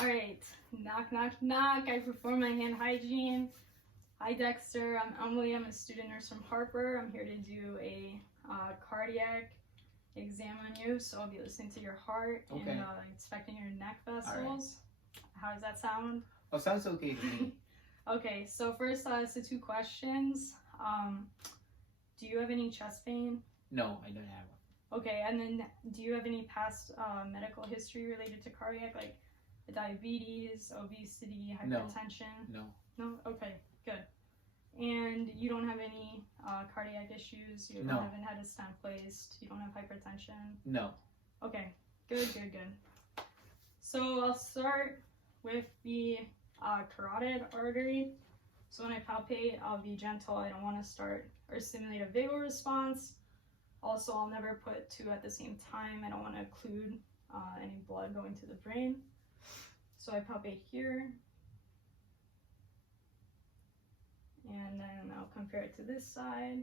Alright, knock, knock, knock. I perform my hand hygiene. Hi Dexter, I'm Emily. I'm a student nurse from Harper. I'm here to do a cardiac exam on you. So I'll be listening to your heart and inspecting your neck vessels. Right. How does that sound? Oh, sounds okay to me. Okay, so first it's the 2 questions. Do you have any chest pain? No, I don't have one. Okay, and then do you have any past medical history related to cardiac, like diabetes, obesity, hypertension? No. No? Okay, good. And you don't have any cardiac issues? You haven't had a stent placed? You don't have hypertension? No. Okay, good, good, good. So I'll start with the carotid artery. So when I palpate, I'll be gentle. I don't want to start or stimulate a vagal response. Also, I'll never put 2 at the same time. I don't want to occlude any blood going to the brain. So I palpate here. And then I'll compare it to this side.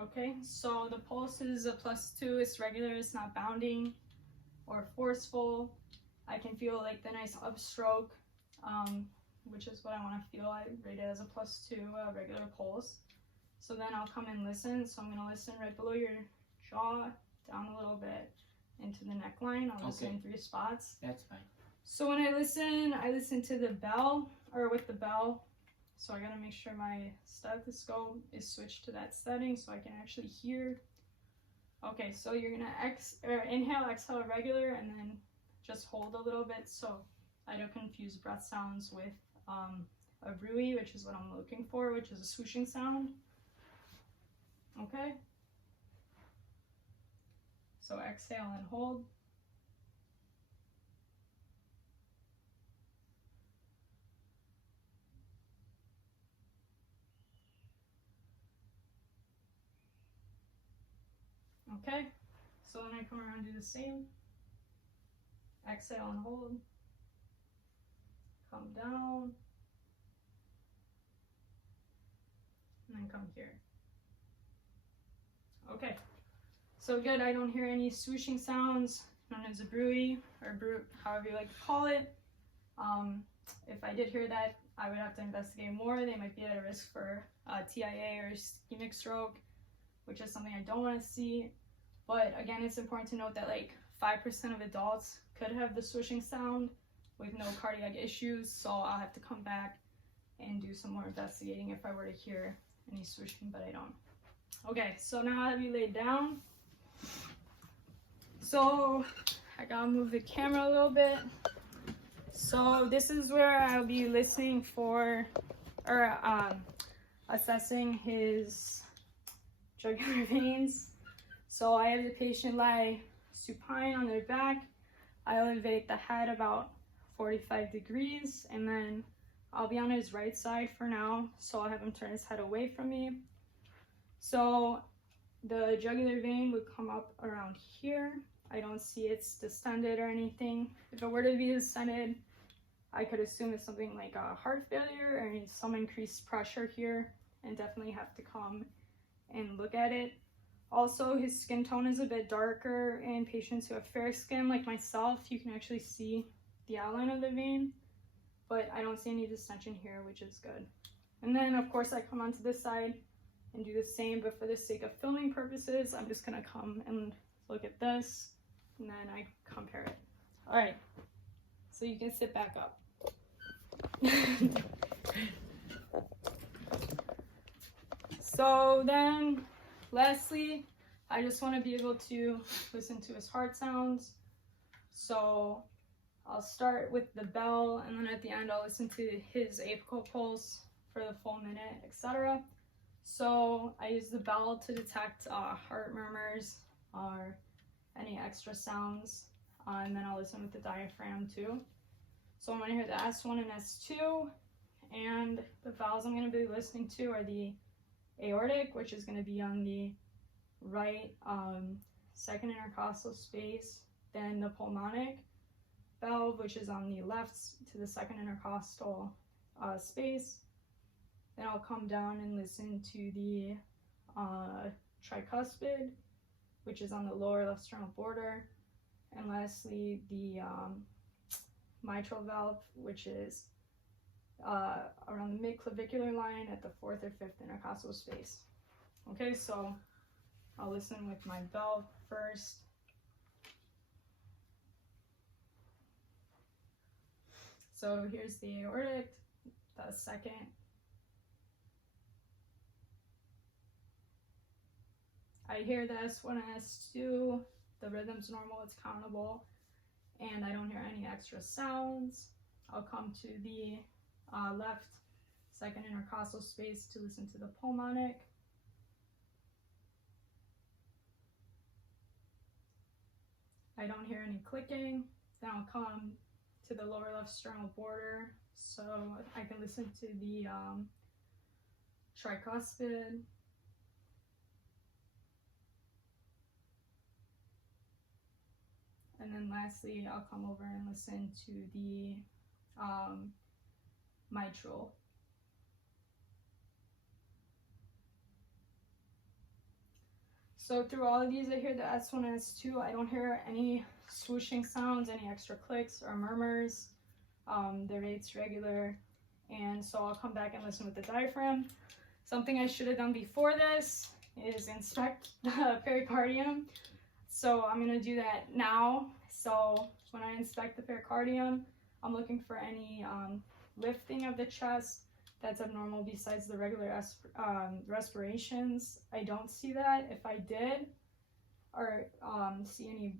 Okay, so the pulse is a +2. It's regular, it's not bounding or forceful. I can feel like the nice upstroke, which is what I want to feel. I rate it as a +2, regular pulse. So then I'll come and listen. So I'm going to listen right below your jaw, down a little bit into the neckline. I'll listen in 3 spots. That's fine. So when I listen to the bell, or with the bell. So I got to make sure my stethoscope is switched to that setting so I can actually hear. Okay, so you're going to inhale, exhale regular, and then just hold a little bit so I don't confuse breath sounds with a bruit, which is what I'm looking for, which is a swooshing sound. Okay. So exhale and hold. Okay. So then I come around and do the same. Exhale and hold. Come down. And then come here. Okay. So good, I don't hear any swooshing sounds, known as a bruit, or bruit, however you like to call it. If I did hear that, I would have to investigate more. They might be at a risk for TIA or ischemic stroke, which is something I don't want to see. But again, it's important to note that like 5% of adults could have the swooshing sound with no cardiac issues, so I'll have to come back and do some more investigating if I were to hear any swooshing, but I don't. Okay, so now I have you laid down. So I gotta move the camera a little bit. So this is where I'll be listening for, or assessing his jugular veins. So I have the patient lie supine on their back. I elevate the head about 45 degrees, and then I'll be on his right side for now. So I'll have him turn his head away from me. So the jugular vein would come up around here. I don't see it's distended or anything. If it were to be distended, I could assume it's something like a heart failure or some increased pressure here, and definitely have to come and look at it. Also, his skin tone is a bit darker in patients who have fair skin like myself. You can actually see the outline of the vein, but I don't see any distension here, which is good. And then of course I come onto this side and do the same, but for the sake of filming purposes, I'm just gonna come and look at this, and then I compare it. All right, so you can sit back up. So then, lastly, I just want to be able to listen to his heart sounds. So I'll start with the bell, and then at the end I'll listen to his apical pulse for the full minute, etc. So I use the bell to detect heart murmurs or any extra sounds, and then I'll listen with the diaphragm too. So I'm going to hear the S1 and S2, and the valves I'm going to be listening to are the aortic, which is going to be on the right second intercostal space, then the pulmonic valve, which is on the left to the second intercostal space. Then I'll come down and listen to the tricuspid, which is on the lower left sternal border, and lastly the mitral valve, which is around the mid-clavicular line at the 4th or 5th intercostal space. Okay, so I'll listen with my bell first. So here's the aortic, the second. I hear the S1 and S2, the rhythm's normal, it's countable, and I don't hear any extra sounds. I'll come to the left second intercostal space to listen to the pulmonic. I don't hear any clicking. Then I'll come to the lower left sternal border, so I can listen to the tricuspid. And then lastly, I'll come over and listen to the mitral. So through all of these, I hear the S1 and S2. I don't hear any swooshing sounds, any extra clicks or murmurs. The rate's regular. And so I'll come back and listen with the diaphragm. Something I should have done before this is inspect the pericardium. So I'm gonna do that now. So when I inspect the pericardium, I'm looking for any lifting of the chest that's abnormal besides the regular respirations. I don't see that. If I did, or see any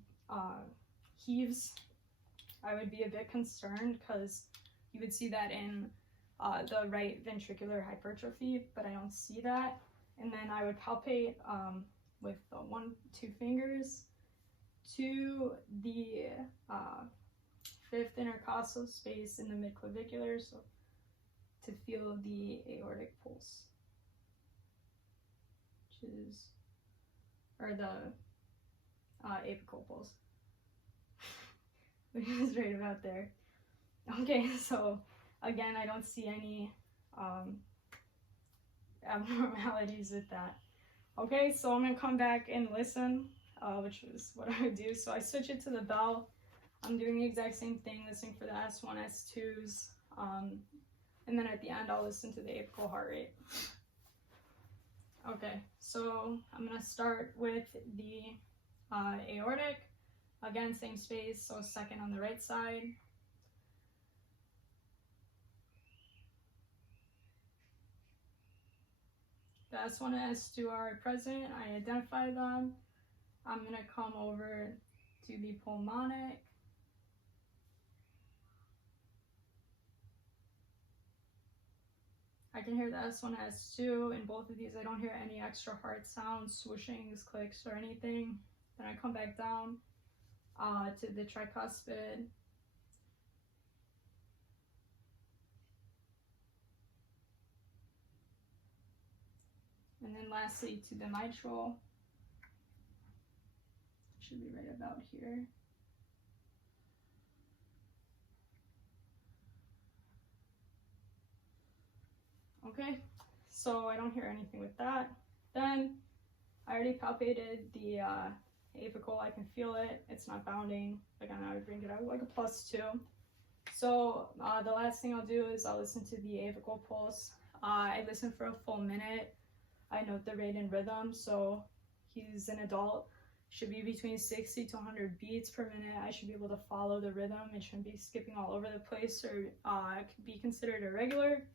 heaves, I would be a bit concerned, because you would see that in the right ventricular hypertrophy, but I don't see that. And then I would palpate with 1-2 fingers to the 5th intercostal space in the midclavicular, so to feel the aortic pulse, which is, or the apical pulse, which is right about there. Okay, so again, I don't see any abnormalities with that. Okay, so I'm gonna come back and listen, which is what I would do. So I switch it to the bell. I'm doing the exact same thing, listening for the S1, S2s, and then at the end I'll listen to the apical heart rate. Okay, so I'm gonna start with the aortic. Again, same space, so second on the right side. The S1 and S2 are present. I identify them. I'm gonna come over to the pulmonic. I can hear the S1, S2. In both of these, I don't hear any extra heart sounds, swooshings, clicks, or anything. Then I come back down to the tricuspid. And then lastly to the mitral. Should be right about here. Okay, so I don't hear anything with that. Then I already palpated the apical. I can feel it. It's not bounding. Again, I would bring it out like a +2. So the last thing I'll do is I'll listen to the apical pulse. I listen for a full minute. I note the rate and rhythm. So he's an adult. Should be between 60 to 100 beats per minute. I should be able to follow the rhythm. It shouldn't be skipping all over the place, or it could be considered irregular.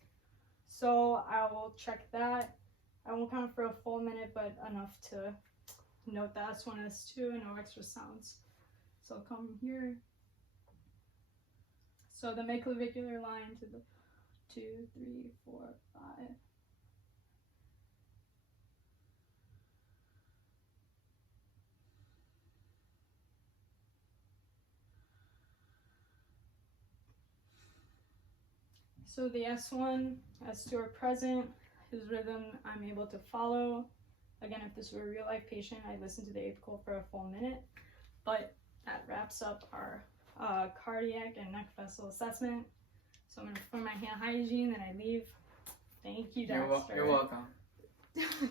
So I will check that. I won't count for a full minute, but enough to note the S1, S2, and no extra sounds. So I'll come here. So the midclavicular line to the 2, 3, 4, 5. So the S1, S2 are present. His rhythm I'm able to follow. Again, if this were a real life patient, I'd listen to the apical for a full minute. But that wraps up our cardiac and neck vessel assessment. So I'm going to perform my hand hygiene and I leave. Thank you, Dexter. You're welcome.